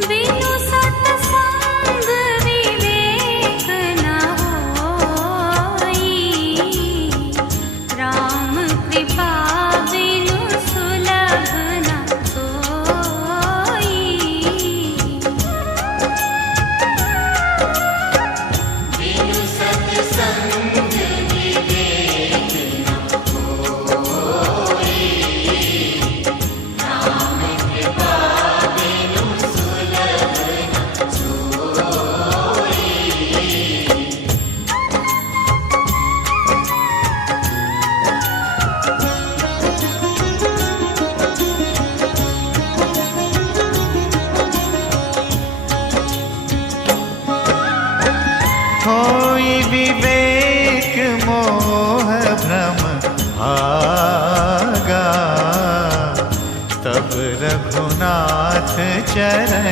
बिनु सत्संग विवेक न होई, राम कृपा बिनु सुलभ न सोई। बिनु सत्संग विवेक न होई, राम कृपा बिनु सुलभ न सोई। होई विवेक मोह भ्रम भागा, तब रघुनाथ चरण